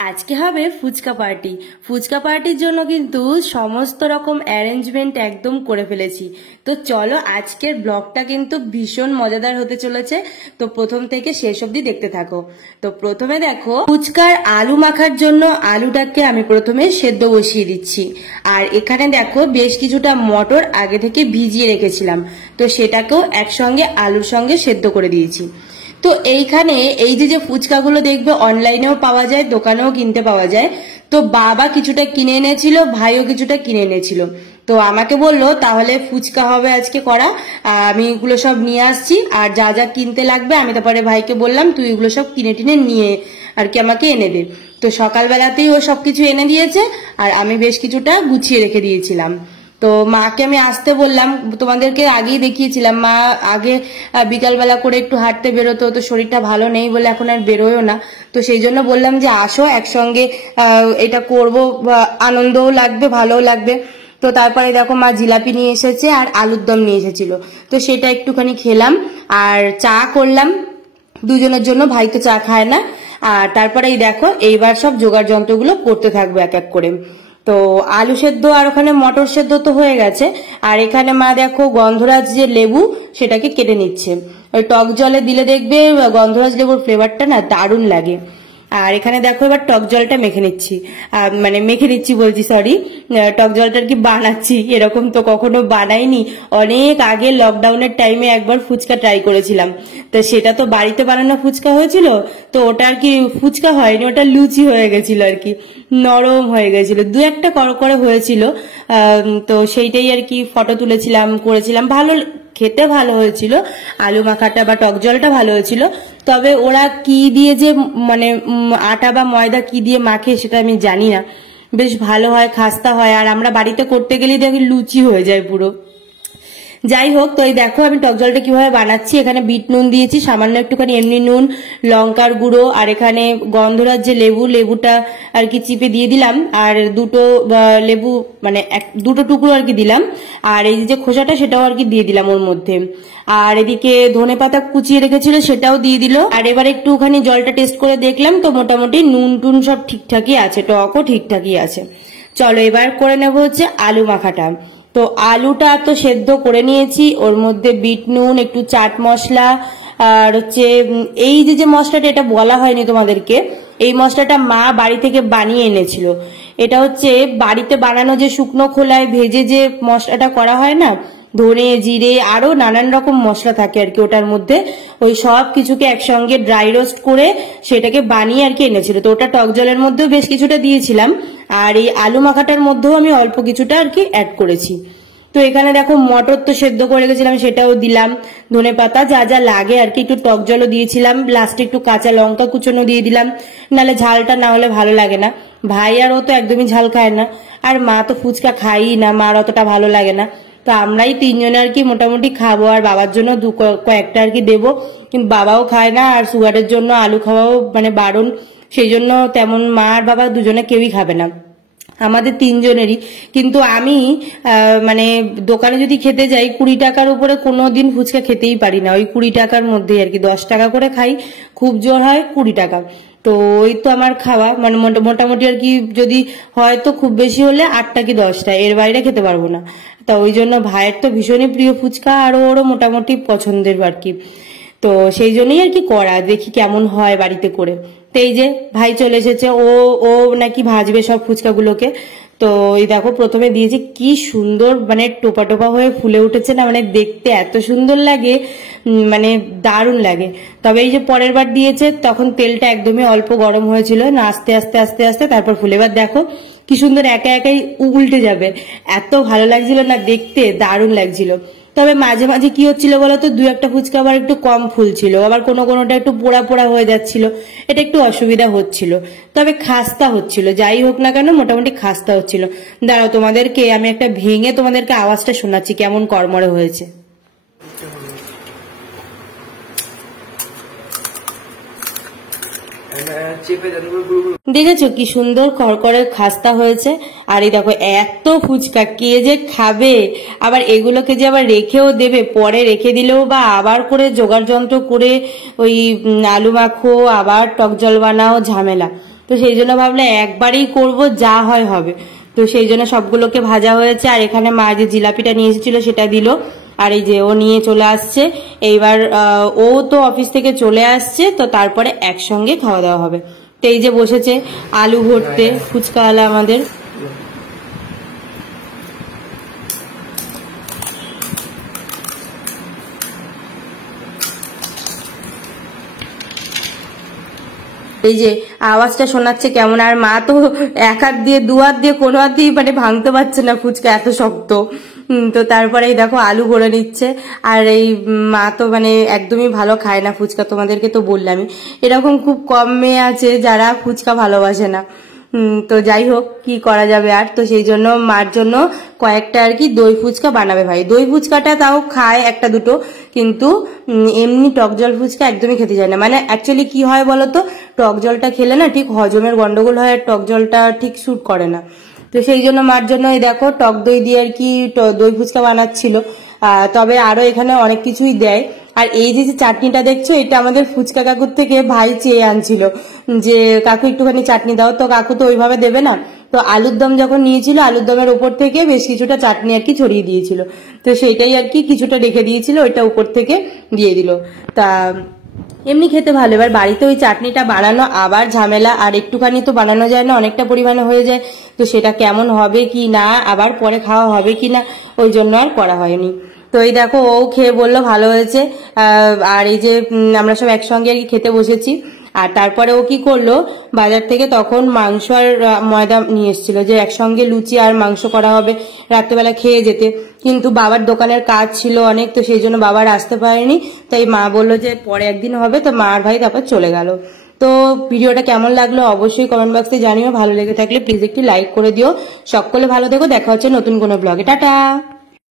আজকে হবে ফুচকা পার্টি। ফুচকা পার্টির জন্য কিন্তু সমস্ত রকম অ্যারেঞ্জমেন্ট একদম করে ফেলেছি। তো চলো, আজকের ব্লগটা কিন্তু ভীষণ মজাদার হতে চলেছে। তো প্রথম থেকে শেষ অবধি দেখতে থাকো। তো প্রথমে দেখো, ফুচকার আলু মাখার জন্য আলুটাকে আমি প্রথমে সেদ্ধ বসিয়ে দিচ্ছি। আর এখানে দেখো, বেশ কিছুটা মটর আগে থেকে ভিজিয়ে রেখেছিলাম, তো সেটাকেও একসঙ্গে আলুর সঙ্গে সেদ্ধ করে দিয়েছি। তো এইখানে এই যে ফুচকাগুলো দেখবে অনলাইনেও পাওয়া যায়, দোকানেও কিনতে পাওয়া যায়। তো বাবা কিছুটা কিনে এনেছিল, ভাইও কিছুটা কিনে এনেছিল। তো আমাকে বললো তাহলে ফুচকা হবে আজকে করা, আমি এগুলো সব নিয়ে আসছি। আর যা যা কিনতে লাগবে আমি তারপরে ভাইকে বললাম তুই এগুলো সব কিনে টিনে নিয়ে আর কি আমাকে এনে দে। তো সকালবেলাতেই ও সবকিছু এনে দিয়েছে, আর আমি বেশ কিছুটা গুছিয়ে রেখে দিয়েছিলাম। তো মাকে আমি আসতে বললাম, তোমাদেরকে আগেই দেখিয়েছিলাম, মা আগে বিকালবেলা করে একটু হাঁটতে বেরোতো, তো শরীরটা ভালো নেই বলে এখন আর বেরোয়ও না। তো সেই জন্য বললাম যে আসো একসঙ্গে এটা করবো, আনন্দও লাগবে, ভালোও লাগবে। তো তারপরে দেখো, মা জিলাপি নিয়ে এসেছে আর আলুর দম নিয়ে এসেছিল, তো সেটা একটুখানি খেলাম। আর চা করলাম দুজনের জন্য, ভাই তো চা খায় না। আর তারপরে এই দেখো, এইবার সব জোগাড় যন্ত্রগুলো করতে থাকবো এক এক করে। তো আলু সেদ্ধ আর ওখানে মটর সেদ্ধ তো হয়ে গেছে। আর এখানে মা দেখো গন্ধরাজ যে লেবু সেটাকে কেটে নিচ্ছে। ওই টক জলে দিলে দেখবে গন্ধরাজ লেবুর ফ্লেভারটা না দারুণ লাগে। আর এখানে দেখো এবার টক জলটা মেখে নিচ্ছি, মানে মেখে নিচ্ছি বলছি, সরি, টক জলটা আর কি বানাচ্ছি। এরকম তো কখনো বানাইনি। অনেক আগে লকডাউনের টাইমে একবার ফুচকা ট্রাই করেছিলাম, তো সেটা তো বাড়িতে বানানো ফুচকা হয়েছিল। তো ওটা আর কি ফুচকা হয়নি, ওটা লুচি হয়ে গেছিল আর কি, নরম হয়ে গেছিল, দু একটা করে হয়েছিল। তো সেইটাই আর কি ফটো তুলেছিলাম, করেছিলাম, ভালো খেতে ভালো হয়েছিল। আলু মাখাটা বা টক জলটা ভালো হয়েছিল। তবে ওরা কি দিয়ে যে মানে আটা বা ময়দা কি দিয়ে মাখে সেটা আমি জানি না, বেশ ভালো হয়, খাস্তা হয়। আর আমরা বাড়িতে করতে গেলেই দেখি লুচি হয়ে যায় পুরো। যাই হোক, তো এই দেখো আমি টক জলটা কিভাবে বানাচ্ছি। এখানে বিট নুন দিয়েছি, সামান্য একটুখানি এমনি নুন, লঙ্কার গুঁড়ো, আর এখানে গন্ধরাজ যে লেবুটা আর কি চিপে দিয়ে দিলাম। আর দুটো লেবু মানে দুটো টুকরো আর কি দিলাম। আর এই যে খোসাটা সেটাও আর কি দিয়ে দিলাম ওর মধ্যে। আর এদিকে ধনেপাতা কুচিয়ে রেখেছিল সেটাও দিয়ে দিল। আর এবার একটুখানি জলটা টেস্ট করে দেখলাম, তো মোটামুটি নুন টুন সব ঠিকঠাকই আছে, টকও ঠিকঠাকই আছে। চলো এবার করে নেব হচ্ছে আলু মাখাটা। তো আলুটা তো সেদ্ধ করে নিয়েছি, ওর মধ্যে বিট নুন, একটু চাট মশলা, আর হচ্ছে এই যে মশলাটা, এটা বলা হয়নি তোমাদেরকে, এই মশলাটা মা বাড়ি থেকে বানিয়ে এনেছিল। এটা হচ্ছে বাড়িতে বানানো যে শুকনো খোলায় ভেজে যে মশলাটা করা হয় না, ধনে জিরে আরো নানান রকম মশলা থাকে আর কি ওটার মধ্যে। ওই সব কিছুকে একসঙ্গে ড্রাই রোস্ট করে সেটাকে বানিয়ে আর কি এনেছিল। তো ওটা টক জলের মধ্যেও বেশ কিছুটা দিয়েছিলাম, আর এই আলু মাখাটার মধ্যেও আমি অল্প কিছুটা আর কি অ্যাড করেছি। তো এখানে দেখো মটর তো সেদ্ধ করে গেছিলাম, সেটাও দিলাম, ধনে পাতা যা যা লাগে আর কি, একটু টক জলও দিয়েছিলাম, লাস্টে একটু কাঁচা লঙ্কা কুচনো দিয়ে দিলাম, নাহলে ঝালটা না হলে ভালো লাগে না। ভাই আর ও তো একদমই ঝাল খায় না, আর মা তো ফুচকা খাই না, মার অতটা ভালো লাগে না। তো আমরাই তিনজনে আর কি মোটামুটি খাবো, আর বাবার জন্য কয়েকটা আর কি দেবো, কিন্তু বাবাও খায় না, আর সুগারের জন্য আলু খাওয়াও মানে বারণ, সেই জন্য তেমন মা আর বাবা দুজনে কেউই খাবে না, আমাদের তিনজনেরই। কিন্তু আমি মানে দোকানে যদি খেতে যাই 20 টাকার উপরে কোনোদিন ফুচকা খেতেই পারি না, ওই 20 টাকার মধ্যে আর কি, 10 টাকা করে খাই, খুব জোর হয় 20 টাকা। তো ওই তো আমার খাওয়া, মানে মোটামুটি আর কি, যদি হয়তো খুব বেশি হলে 8টা কি 10টা, এর বাইরে খেতে পারবো না। তা ওই জন্য ভাইয়ের তো ভীষণই প্রিয় ফুচকা, আর ওরও মোটামুটি পছন্দের আর কি। তো সেই জন্যই আর কি করা, দেখি কেমন হয় বাড়িতে করে। তো এই যে ভাই চলে এসেছে, ও নাকি ভাজবে সব ফুচকাগুলোকে। তো এই দেখো প্রথমে দিয়েছে, কি সুন্দর মানে টোপা টোপা হয়ে ফুলে উঠেছে না, মানে দেখতে এত সুন্দর লাগে, মানে দারুণ লাগে। তবে এই যে পরের বার দিয়েছে তখন তেলটা একদমই অল্প গরম হয়েছিল না, আস্তে আস্তে আস্তে আস্তে তারপর ফুলে। এবার দেখো কি সুন্দর একা একাই উল্টে যাবে, এত ভালো লাগছিল না দেখতে, দারুণ লাগছিল। তবে মাঝে মাঝে কি হচ্ছিল বলতো, দু একটা ফুচকা আবার একটু কম ফুলছিল, আবার কোনোটা একটু পোড়া পোড়া হয়ে যাচ্ছিল, এটা একটু অসুবিধা হচ্ছিল। তবে খাস্তা হচ্ছিল, যাই হোক না কেন মোটামুটি খাস্তা হচ্ছিল। দাঁড়াও তোমাদেরকে আমি একটা ভেঙে তোমাদেরকে আওয়াজটা শোনাচ্ছি কেমন কড়মড়ে হয়েছে। দেখেছো কি সুন্দর করকরে খাস্তা হয়েছে। আর এই দেখো এত ফুচকা কে যে খাবে, আবার এগুলোকে যে আবার রেখেও দেবে, পরে রেখে দিলেও বা আবার করে জোগাড় যন্ত্র করে ওই আলু মাখো, আবার টক জল বানাও, ঝামেলা। তো সেই জন্য ভাবলাম একবারেই করব, যা হয় হবে। তো সেই জন্য সবগুলোকে ভাজা হয়েছে। আর এখানে মা যে জিলাপিটা নিয়ে এসেছিল সেটা দিল। আর এই যে ও নিয়ে চলে আসছে। এইবার ও তো অফিস থেকে চলে আসছে, তো তারপরে একসঙ্গে খাওয়া দাওয়া হবে। তো এই যে বসেছে আলু ভরতে ফুচকাওয়ালা আমাদের। এই যে আওয়াজটা শোনাচ্ছে কেমন, আর মা তো এক হাত দিয়ে দু হাত দিয়ে কোনো হাত দিয়ে মানে ভাঙতে পারছে না ফুচকা, এত শক্ত। তো তারপরে এই দেখো আলু ভরে নিচ্ছে। আর এই মা তো মানে একদমই ভালো খায় না ফুচকা, তোমাদেরকে তো বললামই। এরকম খুব কম মেয়ে আছে যারা ফুচকা ভালোবাসে না। তো যাই হোক, কি করা যাবে আর। তো সেই জন্য মার জন্য কয়েকটা আর কি দই ফুচকা বানাবে ভাই। দই ফুচকাটা তাও খায় একটা দুটো, কিন্তু এমনি টক জল ফুচকা একদমই খেতে যায় না। মানে অ্যাকচুয়ালি কি হয় বলতো, টক জলটা খেলে না ঠিক হজমের গন্ডগোল হয়, আর টক জলটা ঠিক স্যুট করে না। তো সেই জন্য মার জন্য এই দেখো টক দই দিয়ে আর কি দই ফুচকা বানাচ্ছিল। তবে আরো এখানে অনেক কিছুই দেয়। আর এই যে চাটনিটা দেখছো, এটা আমাদের ফুচকা কাকুর থেকে ভাই চেয়ে আনছিল, যে কাকু একটুখানি চাটনি দাও। তো কাকু তো ওইভাবে দেবে না, তো আলুর দম যখন নিয়েছিল আলুর দমের উপর থেকে বেশ কিছুটা চাটনি আর কি ছড়িয়ে দিয়েছিল। তো সেইটাই আর কি কিছুটা রেখে দিয়েছিল, ওইটা উপর থেকে দিয়ে দিল। তা এমনি খেতে ভালো। এবার বাড়িতে ওই চাটনিটা বানানো আবার ঝামেলা, আর একটুখানি তো বানানো যায় না, অনেকটা পরিমাণে হয়ে যায়। তো সেটা কেমন হবে কি না, আবার পরে খাওয়া হবে কি না, ওই জন্য আর করা হয়নি। তো এই দেখো ও খেয়ে বললো ভালো হয়েছে। আর এই যে আমরা সব একসঙ্গে আর কি খেতে বসেছি। আর তারপরে ও কি করলো, বাজার থেকে তখন মাংস আর ময়দা নিয়ে এসেছিল, যে একসঙ্গে লুচি আর মাংস করা হবে রাত্রেবেলা খেয়ে যেতে। কিন্তু বাবার দোকানের কাজ ছিল অনেক, তো সেই জন্য বাবার আসতে পারেনি। তাই মা বললো যে পরে একদিন হবে, তো মা আর ভাই তারপর চলে গেল। তো ভিডিওটা কেমন লাগলো অবশ্যই কমেন্ট বক্সে জানিও। ভালো লেগে থাকলে প্লিজ একটু লাইক করে দিও। সকলে ভালো থেকো, দেখা হচ্ছে নতুন কোনো ব্লগে। টাটা।